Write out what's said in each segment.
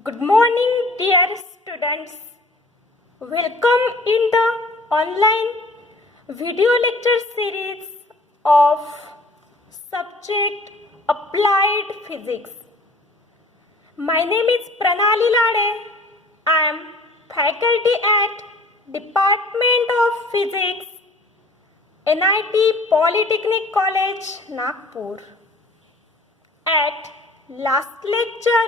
Good morning, dear students. Welcome in the online video lecture series of subject Applied Physics. My name is Pranali Lade. I am faculty at Department of Physics, NIT Polytechnic College, Nagpur. At last lecture,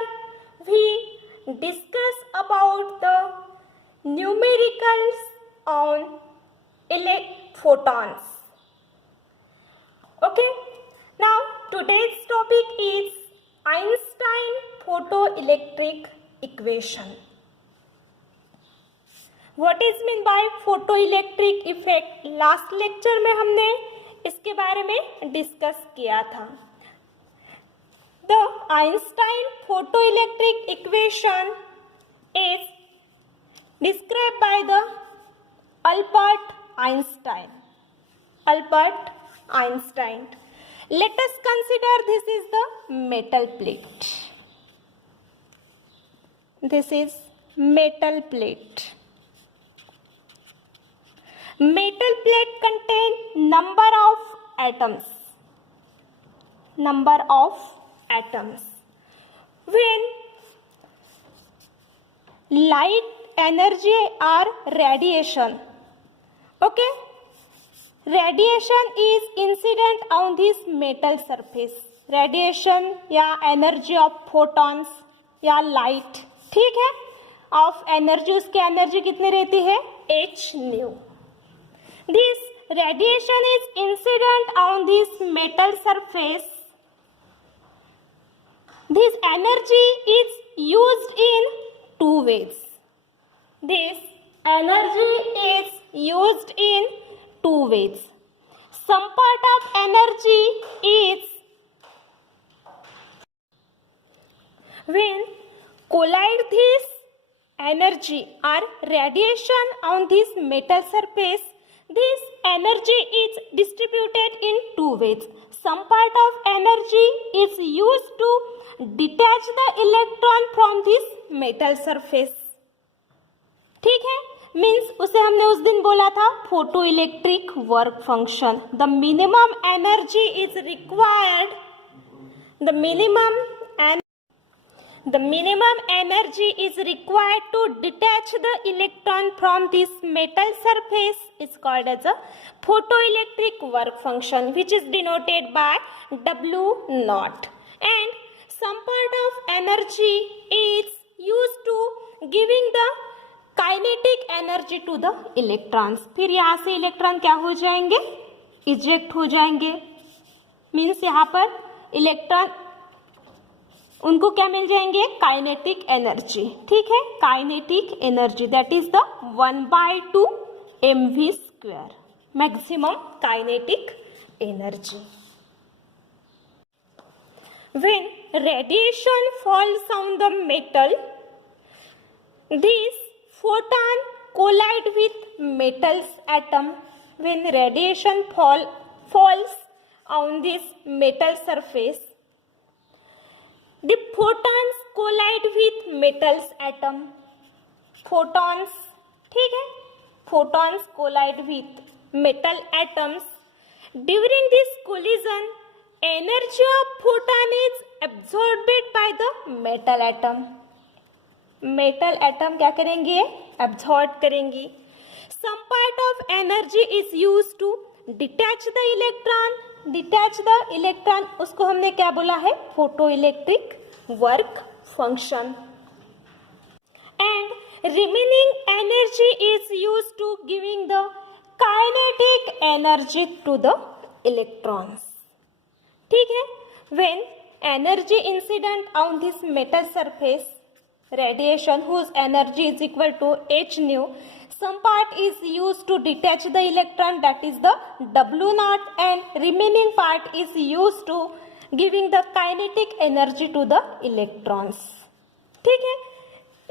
we discussed about the numericals on photons. Okay, now today's topic is Einstein photoelectric equation. What is mean by photoelectric effect? Last lecture में हमने इसके बारे में discuss किया था. The Einstein photoelectric equation is described by the Albert Einstein. Albert Einstein. Let us consider this is the metal plate. This is metal plate. Metal plate contains number of atoms. Number of atoms. When light energy or radiation, okay, radiation is incident on this metal surface. Radiation या energy of photons या light, ठीक है, of energy, उसकी energy कितनी रहती है? h nu. This radiation is incident on this metal surface. This energy is used in two ways. This energy is used in two ways. Some part of energy is when collide this energy or radiation on this metal surface, this energy is distributed in two ways. Some part of energy is used to detach the electron from this metal surface. ठीक है, means उसे हमने उस दिन बोला था photo electric work function. The minimum energy is required, the minimum energy is required to detach the electron from this metal surface is called as a photoelectric work function, which is denoted by W naught. And some part of energy is used to giving the kinetic energy to the electrons. फिर यहाँ से electron क्या हो जाएंगे? Eject हो जाएंगे. Means यहाँ पर इलेक्ट्रॉन उनको क्या मिल जाएंगे? Kinetic energy. ठीक है, kinetic energy that is the 1/2 mv², maximum kinetic energy. When radiation falls on the metal, this photon collide with metal's atom. When radiation falls on this metal surface, the photons collide with metal's atom. Photons, ठीक है, photons collide with metal atoms. During this collision, energy of photon is absorbed by the metal atom. Metal atom क्या करेंगे? Absorb करेंगी. Some part of energy is used to detach the electron. Detach the electron, उसको हमने क्या बोला है? Photoelectric work function. And remaining energy is used to giving the kinetic energy to the electrons. ठीक है, when energy incident on this metal surface, radiation whose energy is equal to h nu, some part is used to detach the electron, that is the W naught, and remaining part is used to giving the kinetic energy to the electrons. ठीक है,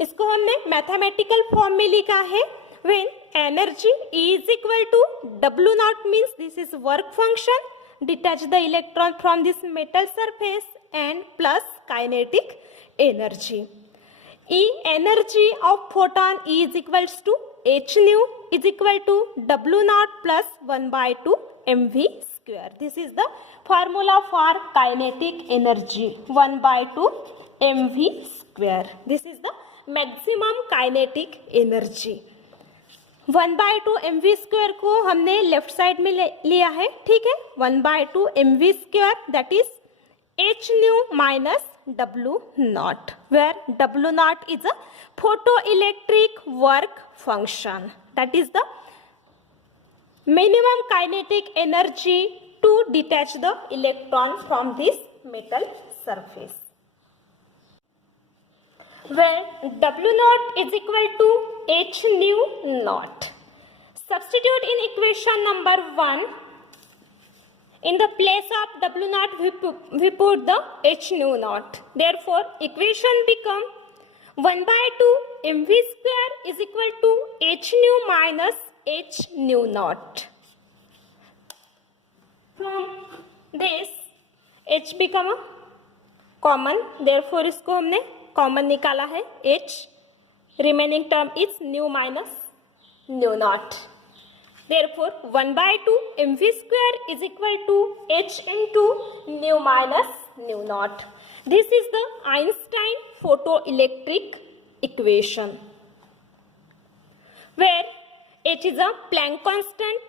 इसको हमने mathematical form में लिखा है. when energy is equal to W naught means this is work function, detach the electron from this metal surface, and plus kinetic energy. E energy of photon E is equals to h nu is equal to W naught plus 1 by 2 mv square. This is the formula for kinetic energy, 1 by 2 mv square. This is the maximum kinetic energy. 1 by 2 mv square को हमने left side में लिया है, ठीक है. 1 by 2 mv square that is h nu minus w naught, where w naught is a photoelectric work function. That is the minimum kinetic energy to detach the electron from this metal surface, where w naught is equal to h nu naught. Substitute in equation number 1. In the place of w naught we put the h nu naught. Therefore equation become 1 by 2 mv square is equal to h nu minus h nu naught. From this h become a common, therefore इसको हमने common निकाला है h. Remaining term is nu minus nu naught. Therefore 1 by 2 mv square is equal to h into nu minus nu naught. This is the Einstein photoelectric equation, where h is a Planck constant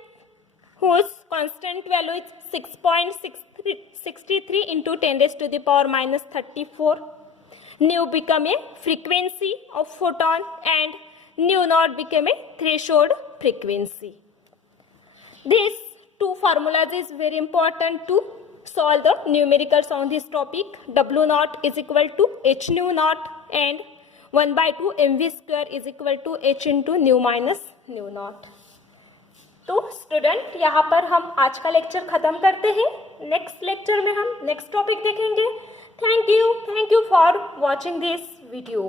whose constant value is 6.63 into 10 raised to the power minus 34. Nu become a frequency of photon and nu naught became a threshold frequency. These two formulas is very important to solve the numericals on this topic. W naught is equal to h nu naught and 1 by 2 mv square is equal to h into nu minus nu naught. तो student यहाँ पर हम आज का lecture खत्म करते हैं. Next lecture में हम नेक्स्ट टॉपिक देखेंगे. Thank you for watching this video.